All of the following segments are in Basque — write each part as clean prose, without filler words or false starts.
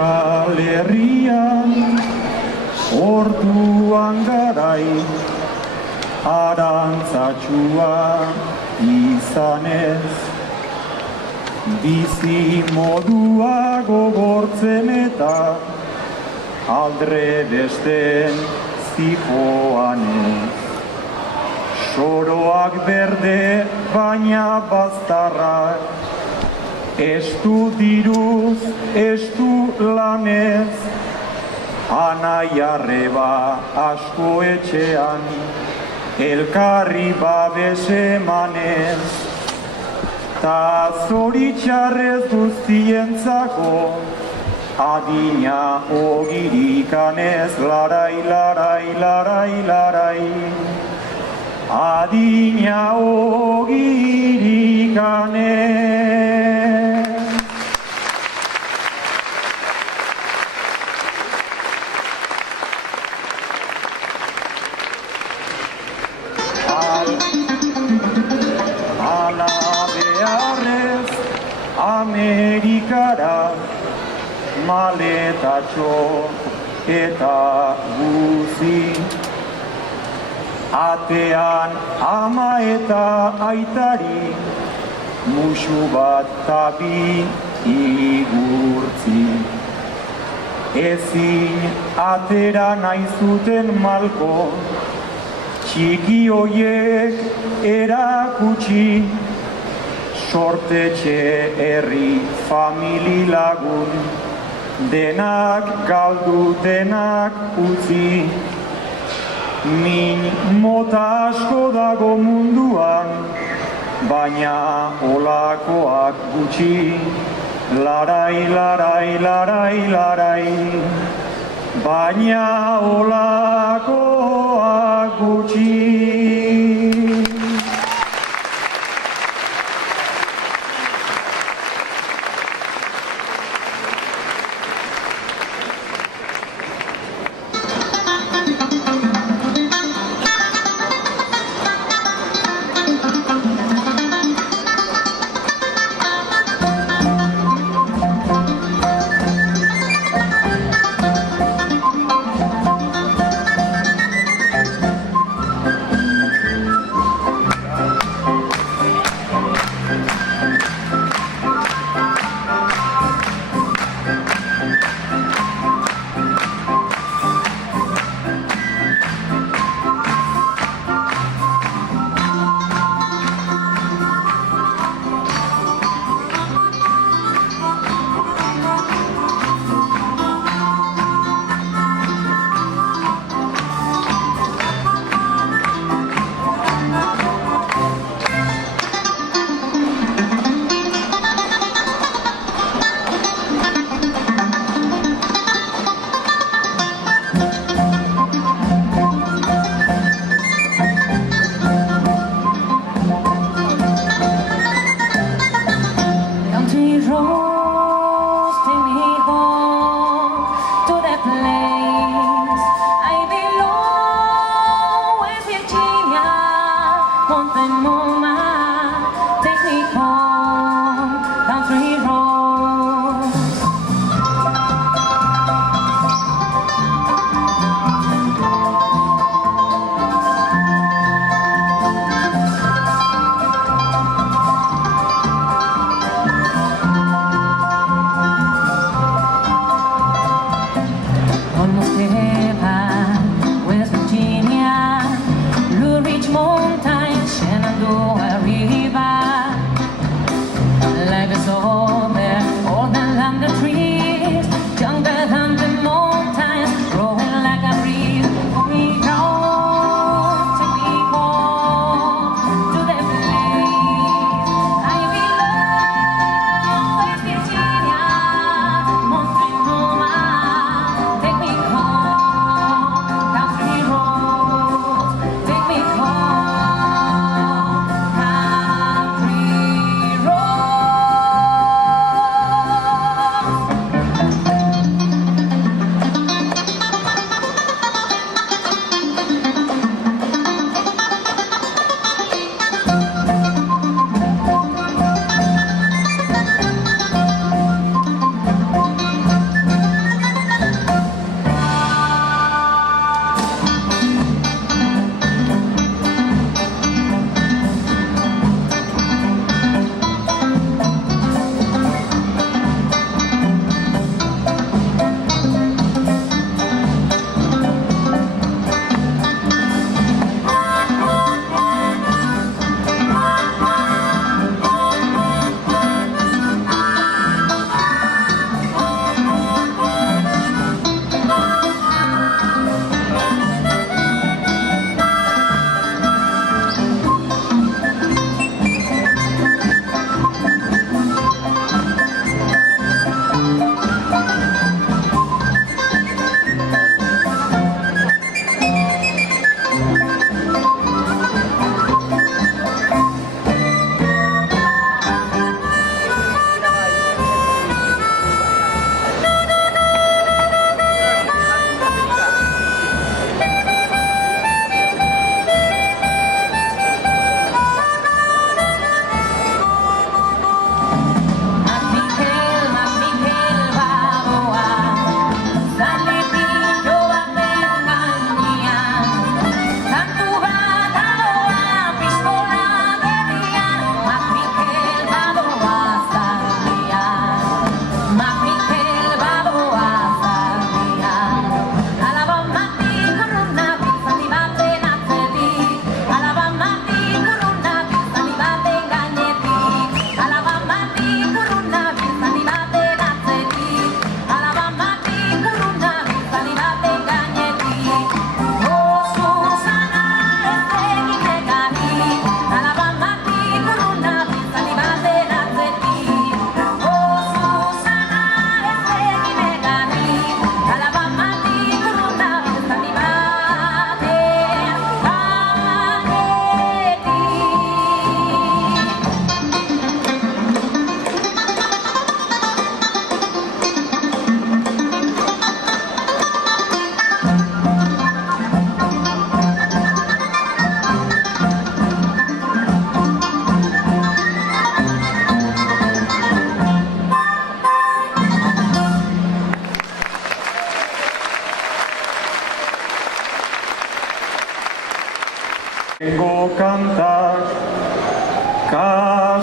Euskal Herrian orduan garai arantzatxua izanez, bizi modua gogortzen eta aldre besten zijoanez. Soroak berde baina baztarrak, estu diruz, estu lanez, anai arreba asko etxean, elkarri babes emanez. Ta zoritxarrez guztientzako, adina ogirikanez, larai, larai, larai, larai. Adina ogirikanez. Ala beharrez Amerikara maletatxo eta guzi. Atean ama eta aitari musu bat tabi igurtzi. Ezin atera nahi zuten malko, txiki hoiek erakutsi, sortetxe herri famili lagun, denak galdu denak utzi. Min mota asko dago munduan, baina olakoak gutxi. Larai, larai, larai, larai, baina olakoak gutxi.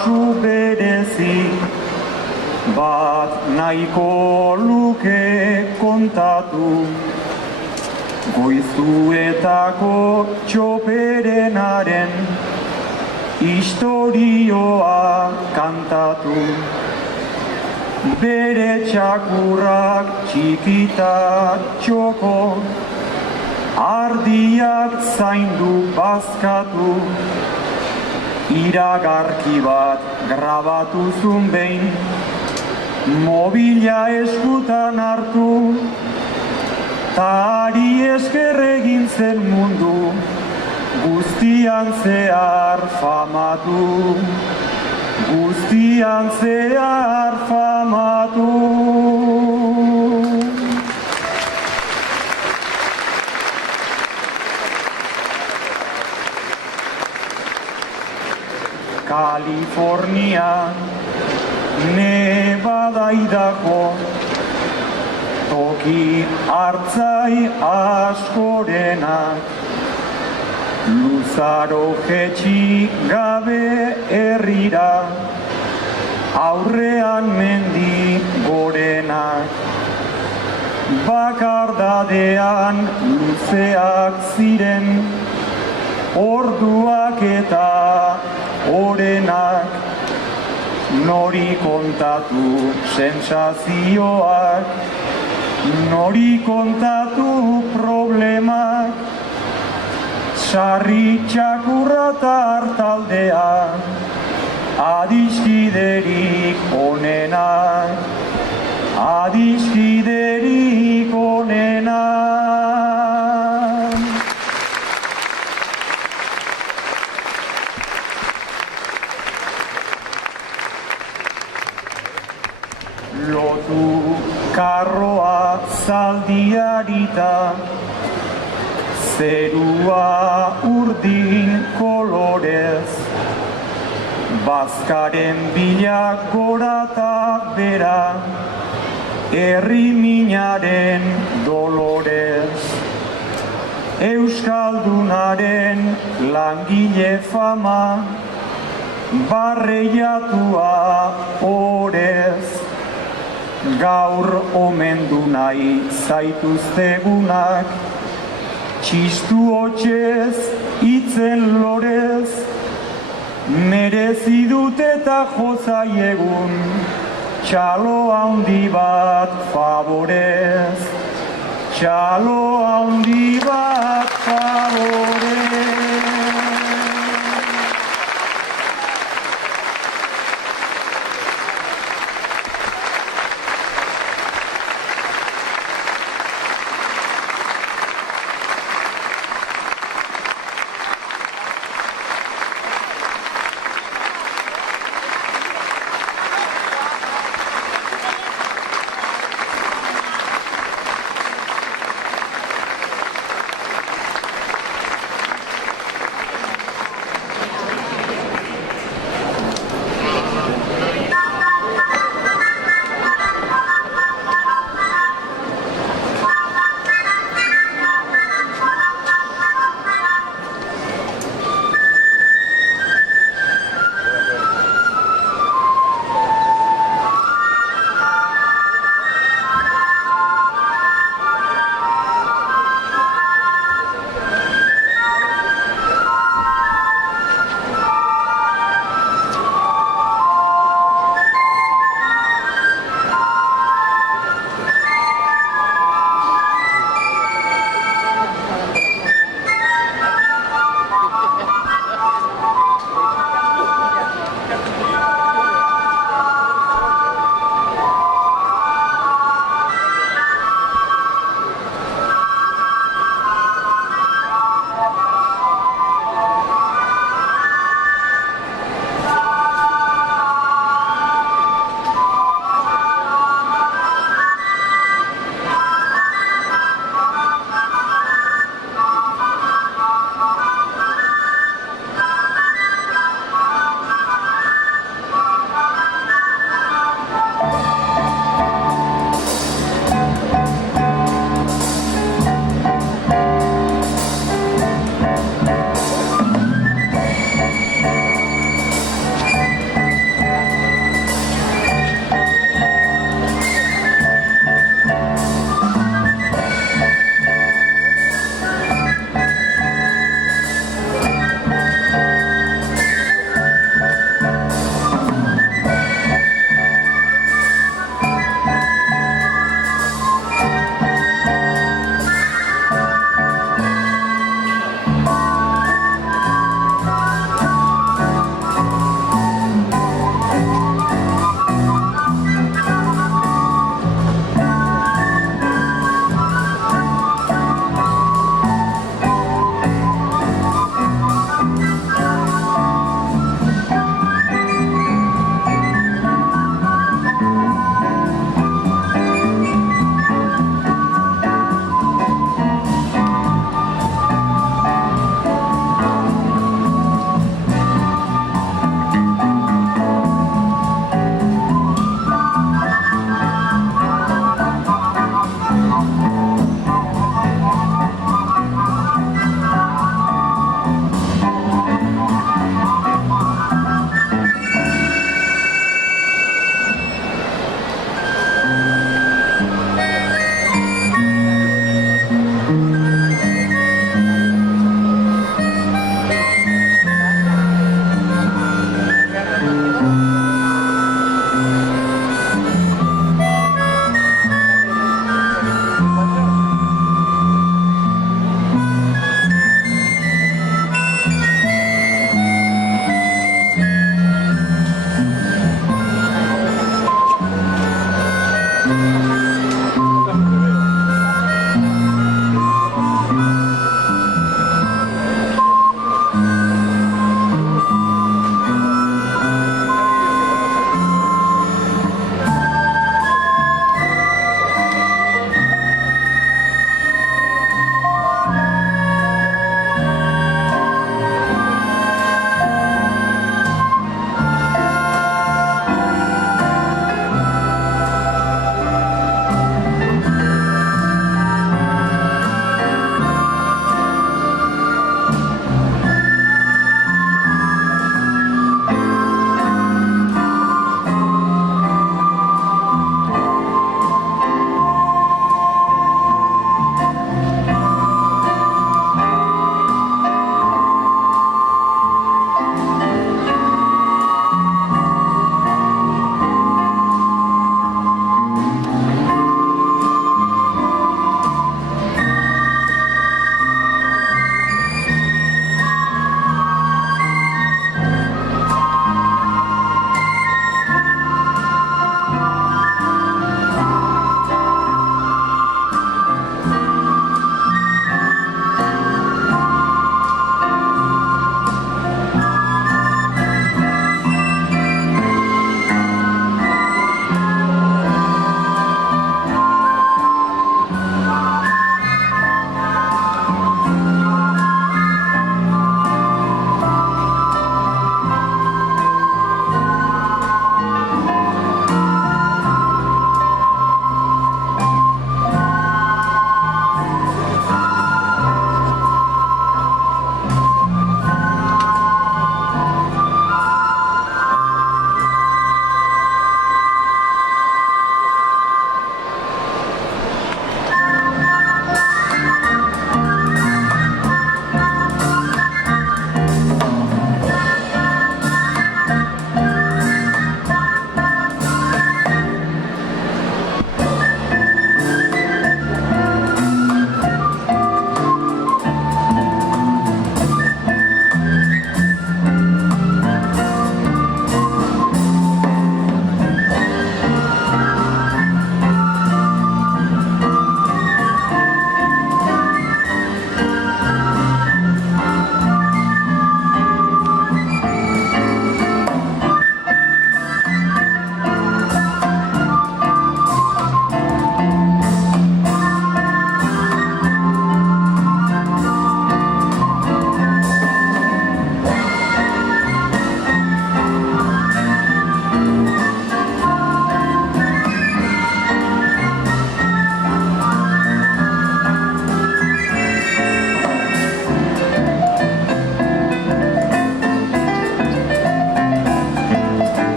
kasu berezi bat nahiko luke kontatu, Goizuetako txoperenaren historioa kantatu. Bere txakurrak txikita txoko, ardiak zaindu bazkatu, iragarki bat grabatu zuen behin, mobila eskutan hartu, tari esker egin zen mundu, guztian zehar famatu, guztian zehar famatu. California, Nevada, Idaho, toki hartzai askorenak, luzaro jetxi gabe herrira, aurrean mendi gorenak, bakardadean luzeak ziren, orduak eta orenak, nori kontatu sensazioak, nori kontatu problemak, sarri txakurra eta hartaldea, adiskiderik onenak, adiskiderik onenak. Lotu karroa zaldiarita, zerua urdin kolorez, bazkaren bila gora eta bera, herri minaren dolorez. Euskaldunaren langile fama, barreiatua orez, gaur omendu nahi zaituztegunak, txistu hotxez, itzen lorez, merezi dut eta jozaiegun, txalo handi bat favorez, txalo handi bat favorez.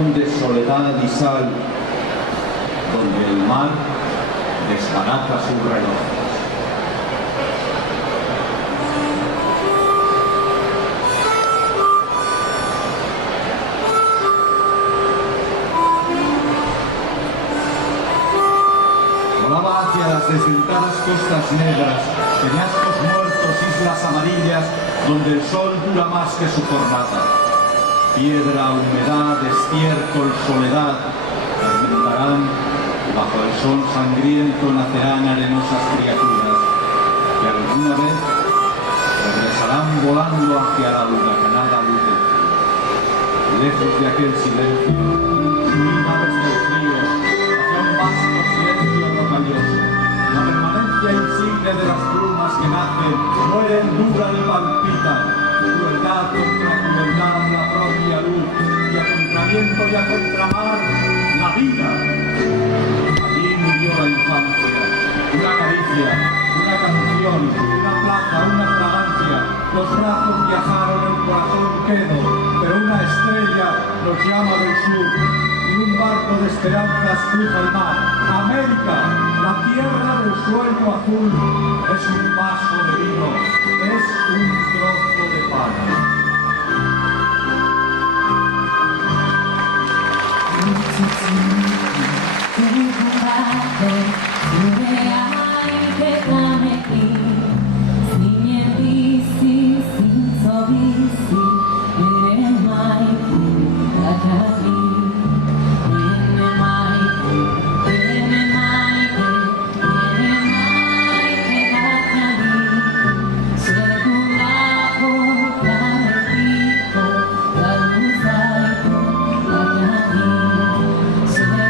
canción de soledad y sal, donde el mar desbarata su reloj. Volaba hacia las desdentadas costas negras, peñascos muertos, islas amarillas, donde el sol dura más que su jornada. Piedra, humedad, estiércol, soledad, fermentarán y bajo el sol sangriento nacerán arenosas criaturas que alguna vez regresarán volando hacia la huracanada luz del cielo. Lejos de aquel silencio, huyen aves del frío hacia un vasto silencio rocalloso. La permanencia insigne de las plumas que nacen, mueren, duran y palpitan. Crueldad contra crueldad, la propia luz, y a contraviento y a contramar, la vida. Allí murió la infancia, una caricia, una canción, una plaza, una fragancia. Los brazos viajaron, el corazón quedó, pero una estrella nos llama del sur, y un barco de esperanzas cruza el mar. América, la tierra del sueño azul, es un vaso de vino, es un trozo de pan. Según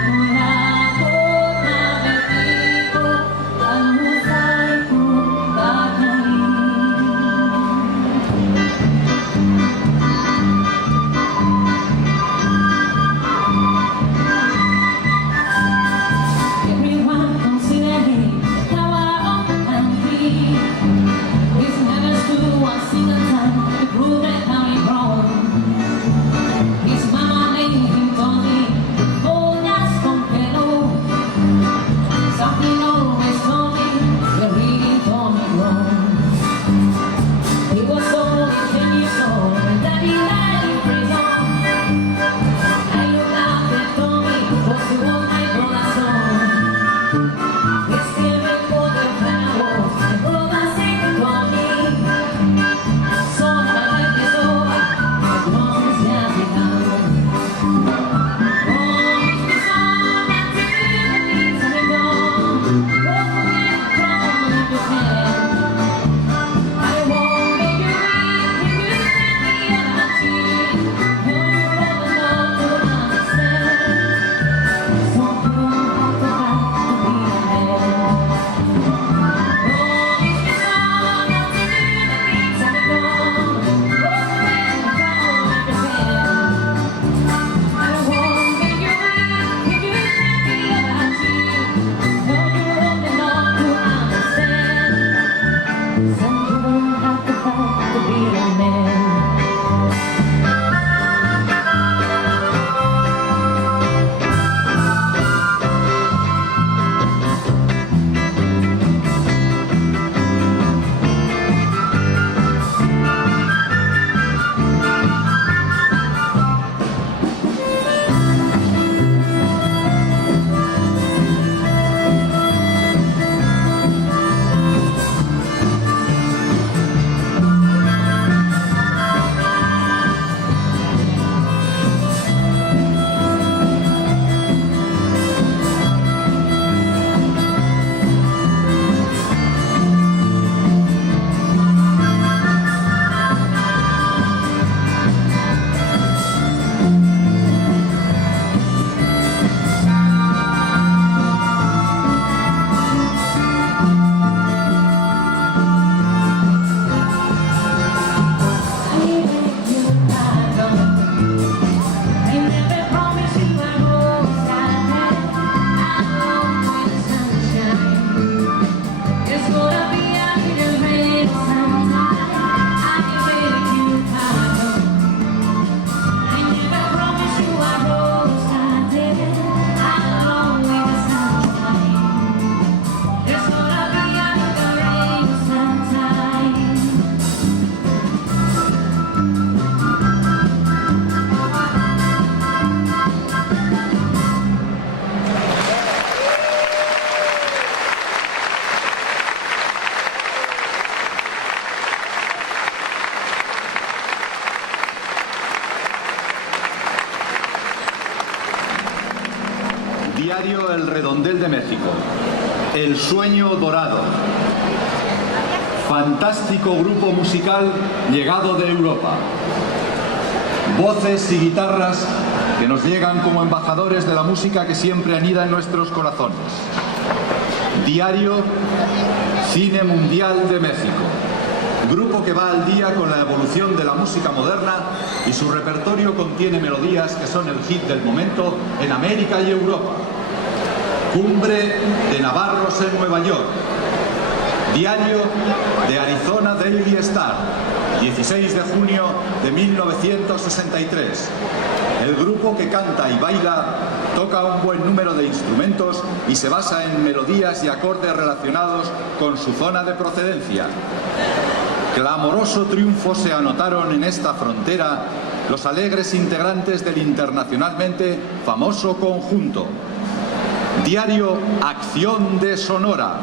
Diario El Redondel de México, El Sueño Dorado, fantástico grupo musical llegado de Europa, voces y guitarras que nos llegan como embajadores de la música que siempre anida en nuestros corazones. Diario Cine Mundial de México, grupo que va al día con la evolución de la música moderna y su repertorio contiene melodías que son el hit del momento en América y Europa. Cumbre de Navarros en Nueva York. Diario de Arizona Daily Star, 16 de junio de 1963. El grupo que canta y baila toca un buen número de instrumentos y se basa en melodías y acordes relacionados con su zona de procedencia. Clamoroso triunfo se anotaron en esta frontera los alegres integrantes del internacionalmente famoso conjunto. Diario Acción de Sonora.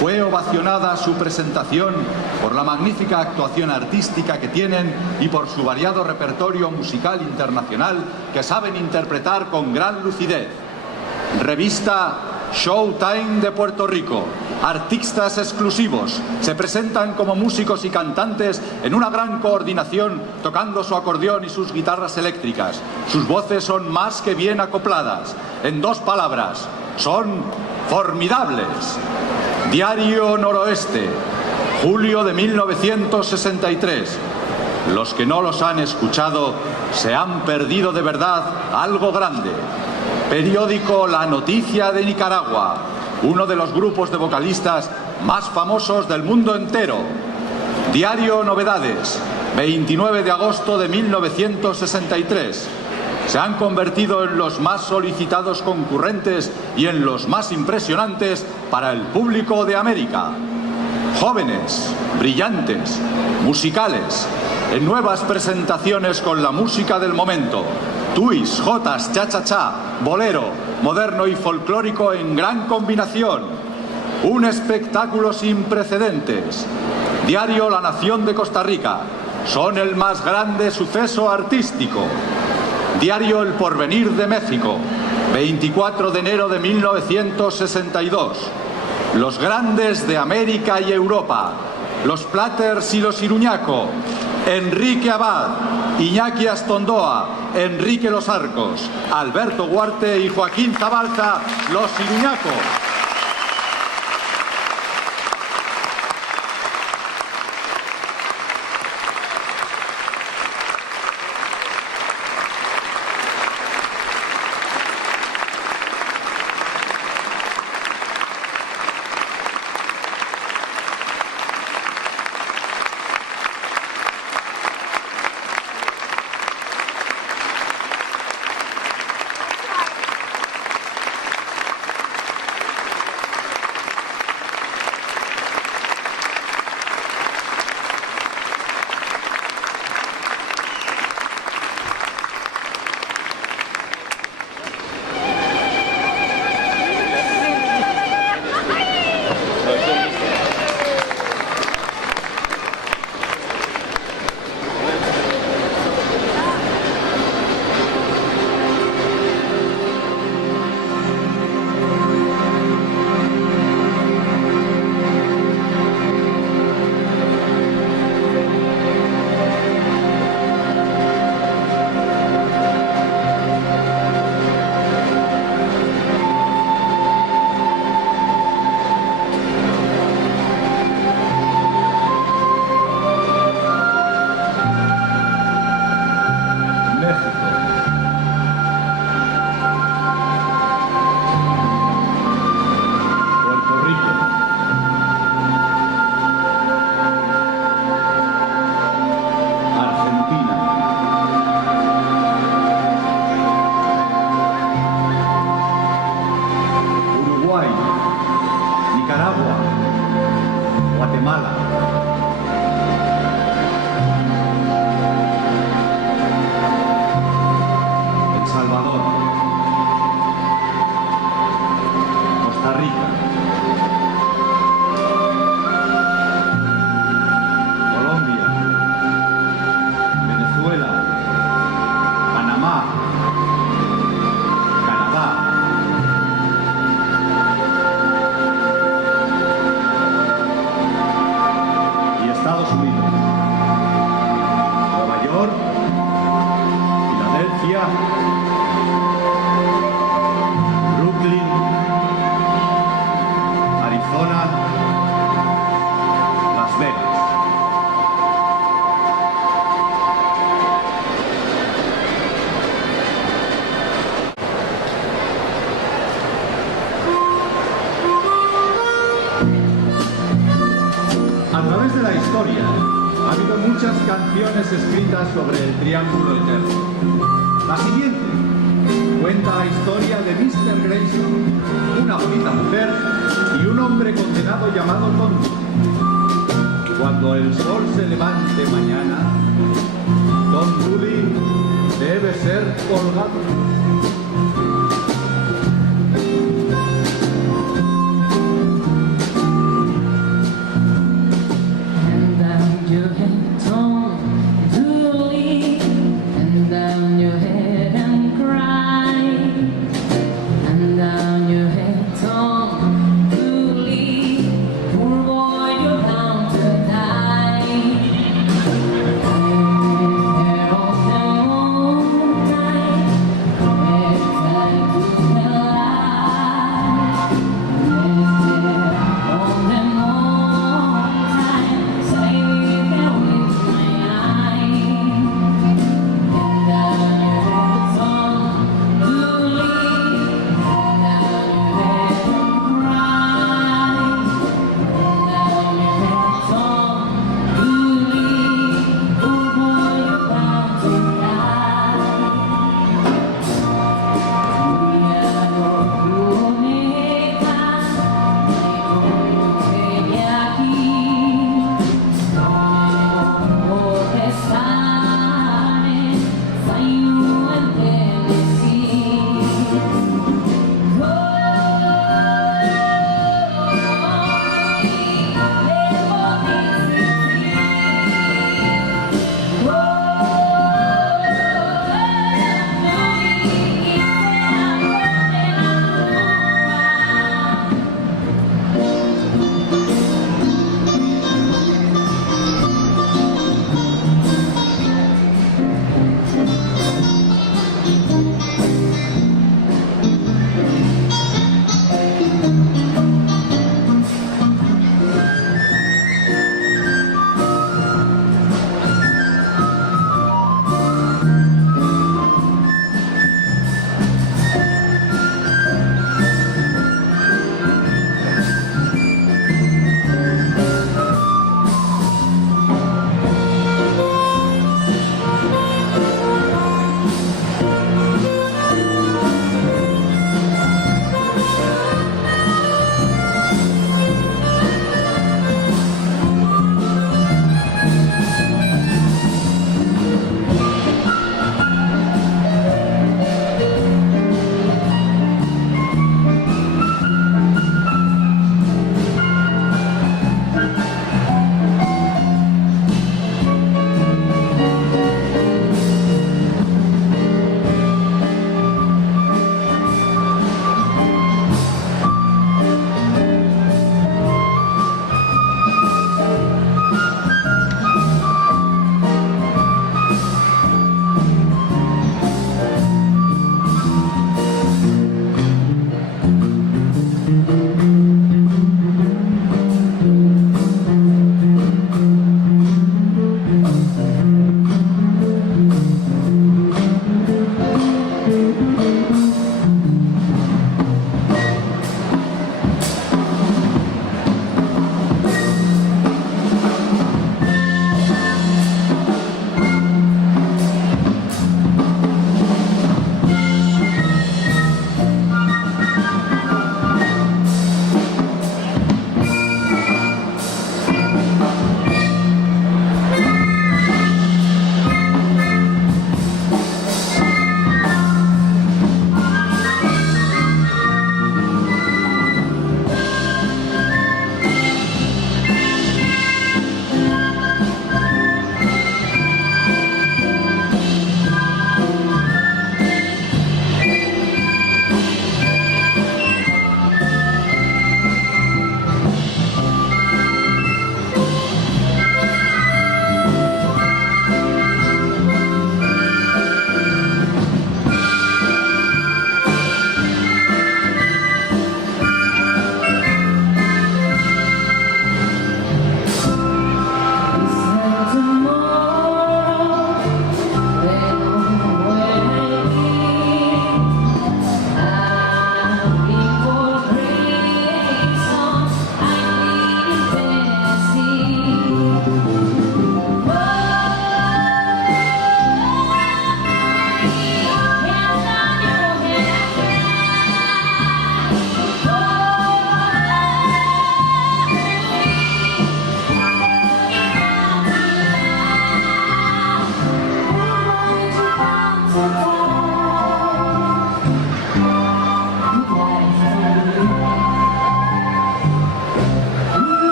Fue ovacionada su presentación por la magnífica actuación artística que tienen y por su variado repertorio musical internacional que saben interpretar con gran lucidez. Revista Showtime de Puerto Rico. Artistas exclusivos se presentan como músicos y cantantes en una gran coordinación, tocando su acordeón y sus guitarras eléctricas. Sus voces son más que bien acopladas. En dos palabras, son formidables. Diario Noroeste, julio de 1963. Los que no los han escuchado se han perdido de verdad algo grande. Periódico La Noticia de Nicaragua, uno de los grupos de vocalistas más famosos del mundo entero. Diario Novedades, 29 de agosto de 1963. Se han convertido en los más solicitados concurrentes y en los más impresionantes para el público de América. Jóvenes, brillantes, musicales, en nuevas presentaciones con la música del momento. Tuis, jotas, cha-cha-cha, bolero, moderno y folclórico en gran combinación. Un espectáculo sin precedentes. Diario La Nación de Costa Rica. Son el más grande suceso artístico. Diario El Porvenir de México, 24 de enero de 1962. Los grandes de América y Europa, los Platters y los Iruñaco, Enrique Abad, Iñaki Astondoa, Enrique Los Arcos, Alberto Huarte y Joaquín Zabalza, los Iruñaco. A través de la historia ha habido muchas canciones escritas sobre el Triángulo Eterno. La siguiente cuenta la historia de Mr. Grayson, una bonita mujer y un hombre condenado llamado Tonto. Cuando el sol se levante mañana, Tom Dooley debe ser colgado.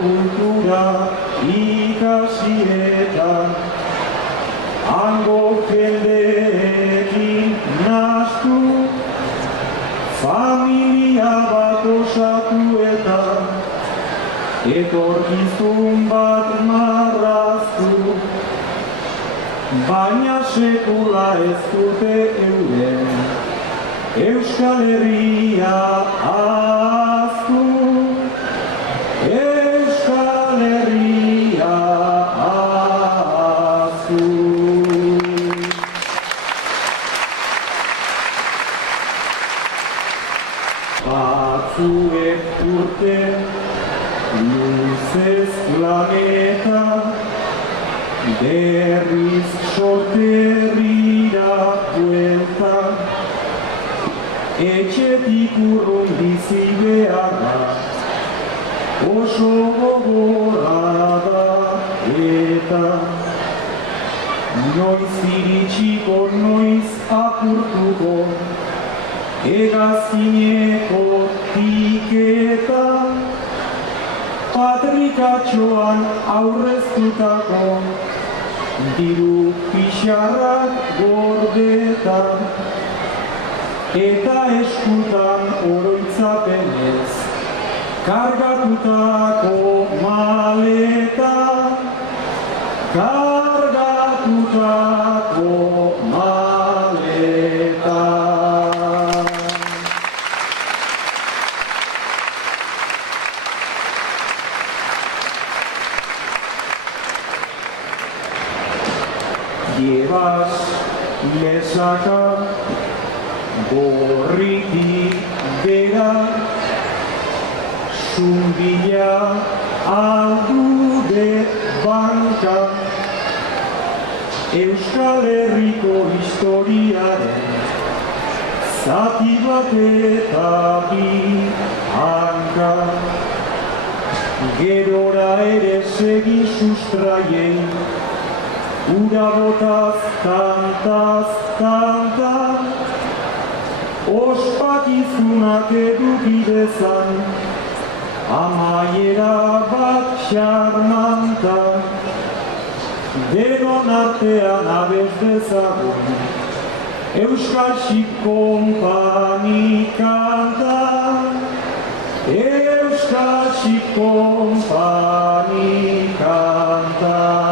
kultura ikasietan, hango jendeekin nastu, familia bat osatu eta etorkizun bat marraztu, baina sekula ez dute euren Euskal Herria ahaztu, Euskal Herria ahaztu. Batzuek urte luzez planeta berriz sorterrira buelta, etxetik urrun bizi beharra oso gogorra da eta noiz iritsiko, noiz apurtuko hegazkineko tiketa, patrikatxoan aurreztutako diru pixarrak gordeta, eta eskutan oroitzapenez kargatutako maleta, kargatutako maleta. Llevas lesaka gorritik bera, zumbila aldude banka, Euskal Herriko historiaren zati bat eta bi hanka, gerora ere segi sustraien, ura botaz, kantaz, kanta, ospakizunak edukidezan, amaiera bat xarmanta, denon artean abez dezagun, Euskal Xik Konpani kanta, Euskal Xik Konpani kanta.